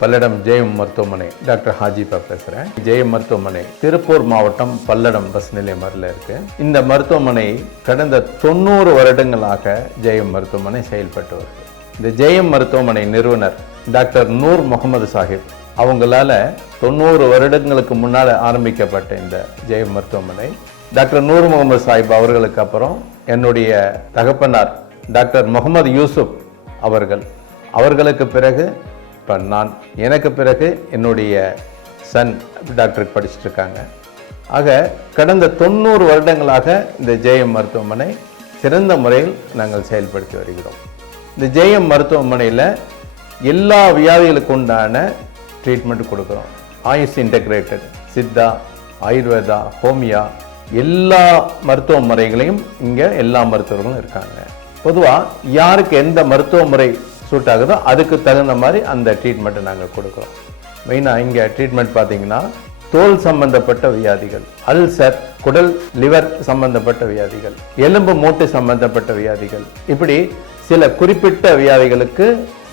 பல்லடம் ஜெயம் மருத்துவமனை டாக்டர் ஹாஜிபா பேசுகிறேன். ஜெயம் மருத்துவமனை திருப்பூர் மாவட்டம் பல்லடம் பஸ் நிலையம் இருக்கு. இந்த மருத்துவமனை கடந்த 90 வருடங்களாக ஜெயம் மருத்துவமனை செயல்பட்டு வருது. இந்த ஜெயம் மருத்துவமனை நிறுவனர் டாக்டர் நூர் முகமது சாஹிப் அவங்களால 90 வருடங்களுக்கு முன்னால் ஆரம்பிக்கப்பட்ட இந்த ஜெயம் மருத்துவமனை டாக்டர் நூர் முகமது சாஹிப் அவர்களுக்கு அப்புறம் என்னுடைய தகப்பனார் டாக்டர் முகமது யூசுப் அவர்களுக்கு பிறகு இப்போ எனக்கு பிறகு என்னுடைய சன் டாக்டருக்கு படிச்சுட்டு இருக்காங்க. ஆக கடந்த 90 வருடங்களாக இந்த ஜெயம் மருத்துவமனை சிறந்த முறையில் நாங்கள் செயல்படுத்தி வருகிறோம். இந்த ஜெயம் மருத்துவமனையில் எல்லா வியாதிகளுக்கு உண்டான ட்ரீட்மெண்ட் கொடுக்குறோம். ஆயுஷ் இன்டெகிரேட்டட், சித்தா, ஆயுர்வேதா, ஹோமியா எல்லா மருத்துவ முறைகளையும் இங்கே எல்லா மருத்துவர்களும் இருக்காங்க. பொதுவாக யாருக்கு எந்த மருத்துவ முறை சூட் ஆகுதோ அதுக்கு தகுந்த மாதிரி அந்த ட்ரீட்மெண்ட்டை நாங்கள் கொடுக்குறோம். மெயினாக இங்கே ட்ரீட்மெண்ட் பார்த்தீங்கன்னா தோல் சம்பந்தப்பட்ட வியாதிகள், அல்சர், குடல், லிவர் சம்பந்தப்பட்ட வியாதிகள், எலும்பு மூட்டு சம்பந்தப்பட்ட வியாதிகள், இப்படி சில குறிப்பிட்ட வியாதிகளுக்கு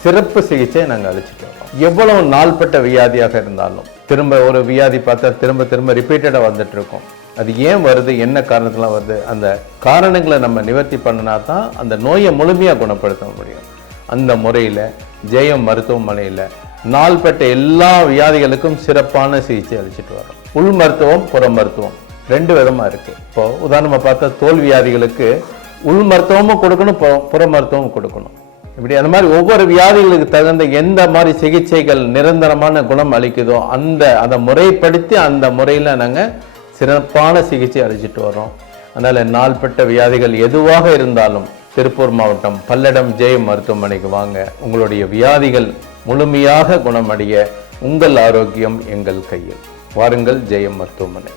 சிறப்பு சிகிச்சை நாங்கள் அளிச்சுட்டு வரோம். எவ்வளவு நாள்பட்ட வியாதியாக இருந்தாலும் திரும்ப ஒரு வியாதி பார்த்தா திரும்ப ரிப்பீட்டடாக வந்துட்டு இருக்கோம். அது ஏன் வருது, என்ன காரணத்துலாம் வருது, அந்த காரணங்களை நம்ம நிவர்த்தி பண்ணினா தான் அந்த நோயை முழுமையாக குணப்படுத்த முடியும். அந்த முறையில் ஜெயம் மருத்துவமனையில் நாள்பட்ட எல்லா வியாதிகளுக்கும் சிறப்பான சிகிச்சை அளிச்சுட்டு வரோம். உள் மருத்துவம், புற மருத்துவம் 2 விதமாக இருக்குது. இப்போ உதாரணமாக பார்த்தா தோல் வியாதிகளுக்கு உள் மருத்துவமும் கொடுக்கணும், புற மருத்துவமும் கொடுக்கணும். இப்படி அந்த மாதிரி ஒவ்வொரு வியாதிகளுக்கு தகுந்த எந்த மாதிரி சிகிச்சைகள் நிரந்தரமான குணம் அளிக்குதோ அதை முறைப்படுத்தி அந்த முறையில் நாங்கள் சிறப்பான சிகிச்சை அளிச்சுட்டு வரோம். அதனால் நாள்பட்ட வியாதிகள் எதுவாக இருந்தாலும் திருப்பூர் மாவட்டம் பல்லடம் ஜெயம் மருத்துவமனைக்கு வாங்க. உங்களுடைய வியாதிகள் முழுமையாக குணமடைய உங்கள் ஆரோக்கியம் எங்கள் கையில். வாருங்கள் ஜெயம் மருத்துவமனை.